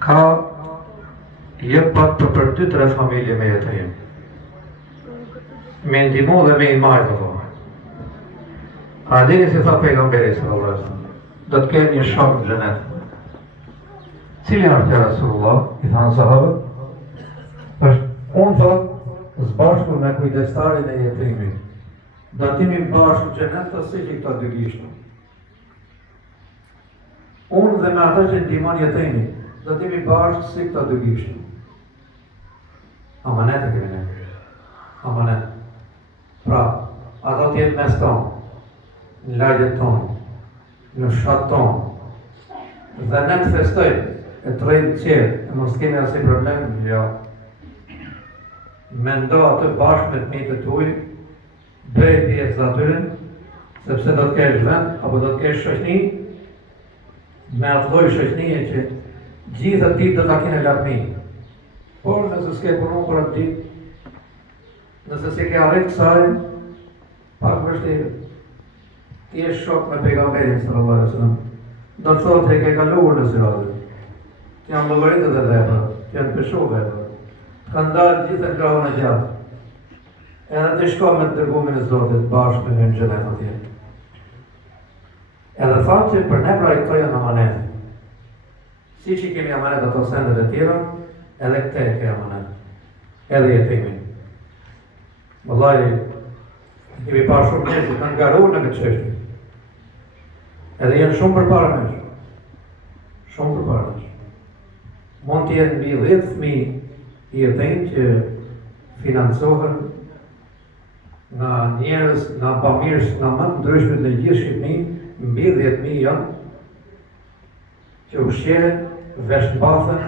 ka jep pak për 2-3 familje me jetë jem. Me ndihmu dhe me i majtë të A dini si tha pejgamberi sallallahu alaihi wasallam, do të kemë një shok në xhenet. Cili është ja Rasulullah? I thanë sahabët. Unë thot, zbashku me kujdestarin e jetimit. Do t'jemi bashkë në xhenet të si që këta dy gishtu. Unë dhe me ata që ndihmon jetimin, do t'jemi bashkë si këta dy gishtu. Amanet e kemi ne. Amanet. Pra, ato t'jetë mes tonë, në lagjet tonë, në fshat tonë, dhe ne të festojmë, e të rejnë qërë, e mos kemi asë i problem, jo. Mendo atë bashkë me të mitë të tuj, bëj pjesë të atyre, sepse do të kesh vend, apo do të kesh shoqni, me atë lloj shoqnie që gjithë atë ditë do ta kene larmi. Por nëse s'ke punu për atë ditë, nëse s'e ke arrit kësaj, pak vështirë. Ti je shok me pejgamberin sallallahu alaihi wasallam. Do të thotë e ke kaluar në zyrë. Ti janë llogaritë dhe vepra, ti janë peshu vepra. Kanë dalë gjithë në krahun e gjatë. Edhe të shko me të dërgumin e Zotit bashkë me në xhenet atje. Edhe thotë që për ne pra i këto janë amanet. Si që kemi amanet ato sendet e tjera, edhe këte e ke amanet. Edhe jetimin. Vëllai, kemi parë shumë njerëz që kanë garuar në këtë çështje. Edhe janë shumë përpara nesh. Shumë përpara nesh. Mund të jenë mbi 10 fëmijë i jetim që financohen nga njerëz, nga bamirës, nga më të ndryshmet në gjithë Shqipëni, mbi 10.000 janë që ushqehen, vesh mbathen,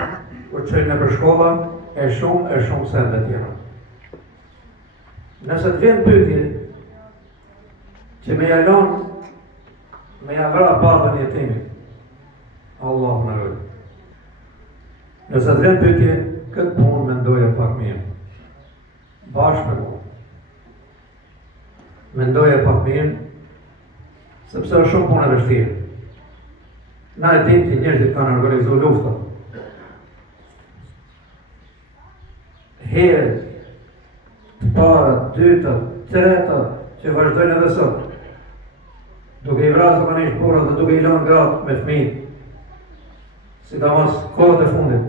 kur çojnë nëpër shkolla, e shumë sende tjera. Nëse të vjen pyetje që me jalon, me javra babën jetimit, Allah në rrë. Nëse të vjen pyetje, këtë punë mendoja pak mirë. Bashkë me mu. Mendoja pak mirë, sepse është shumë punë e vështirë. Na e dim që njerëzit kanë organizuar lufta. Herët, të parat, dytat, tretat, që vazhdojnë edhe sot. Duke i vrasë zakonisht burrat dhe duke i lënë gratë me fëmijë. Sidomos kohët e fundit.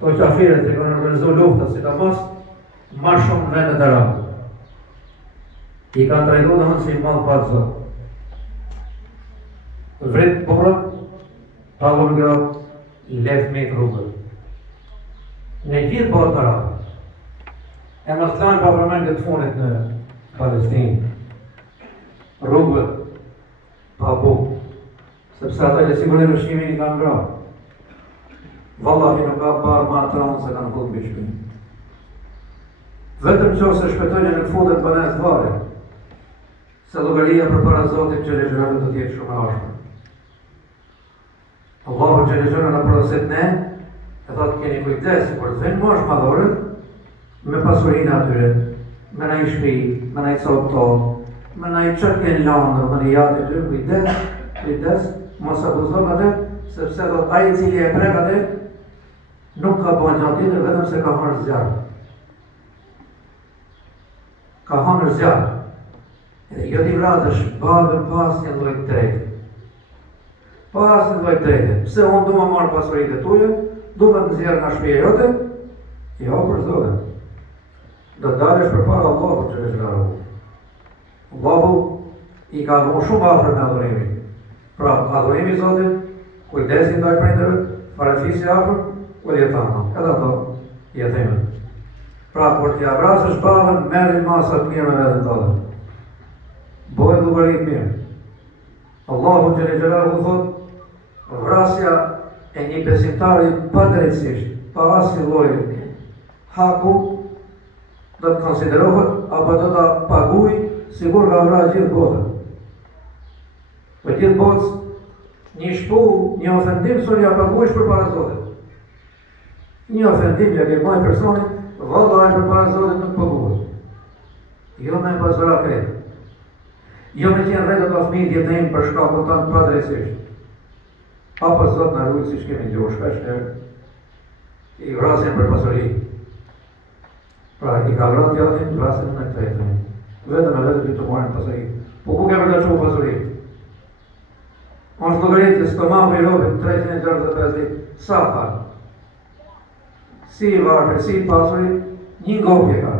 Këto qafiret që kanë organizuar lufta, sidomos më shumë në vendet arabe. I kanë trajtuar domosdoshmë si mall pa zot. Vret burrat, tallën gratë, i le fëmijët rrugës. Në gjithë botën arabe. E mos kanë pa përmend këtë fundit në Palestinë. Rrugët pa bukë, sepse ata që sigurisht ushqimin i kanë vrarë. Vallahi nuk ka barë ma tronë se kanë fut mbi shpinë. Vetëm që ose shpëtojnë në futet banes vare, se llogaria përpara Zotit që legjërën do të jetë shumë e ashpër. Allahu që legjërën në porosit ne, e thotë keni kujdes, kur të venë mosh madhore, me pasurinë atyre, me na i shpi, me na i copto, me na i qëtë kënë landër, me në jatë të kujdes, mos abuzon atë, sepse do ai cili e prek atë, nuk ka bën gjatë tjetër, vetëm se ka hënë zjarë. Ka hënë zjarë. Edhe jo t'i vratësh babën pas një lloj drejtë. Pas një lloj drejtë. Pse unë du më marrë pasuritë e tuja, du më të nxjerrë nga shtëpia jote, jo për Zotin. Do të dalësh përpara Allahut që është garu. Allahu i ka dhënë shumë afër me adhurimin. Pra, adhurimi i Zotit, kujdesi ndaj prindërve, parafisja afër, u jetama, edhe ato jetimet. Pra, kur t'ja vrasësh babën, merri masat mirë me veten tënde. Bëj llogarit mirë. Allahu xhallahu thot, vrasja e një besimtari pa drejtësisht, pa asnjë lloj haku, do të konsiderohet apo do ta paguaj sigur ka vrarë gjithë botën. Po gjithë botës një shpu, një ofendim sot ja paguajsh përpara Zotit. Një ofendim ja ke bën personin, vallahi përpara Zotit nuk paguhet. Jo me pasura kretë. Jo me qenë rreth ato fëmijë jetojnë për shkakun tonë padrejtësisht. Papa Zot na ruaj si shkemi gjuhë shpesh herë, i vrasin për pasuri. Pra, i ka vrarë djalin, vrasin në tretën. Vetëm e vetëm të marrin pasuri. Po ku ke për të çuar pasuri? Unë llogaritë stomaku i robit 365 ditë, sa pa? Si i varfër, si i pasuri, një ngopje ka.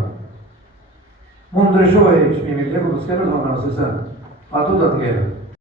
Mund ndryshoj çmimi i lekut, s'ke rëndon asnjë sen. Ato do të ngjerë.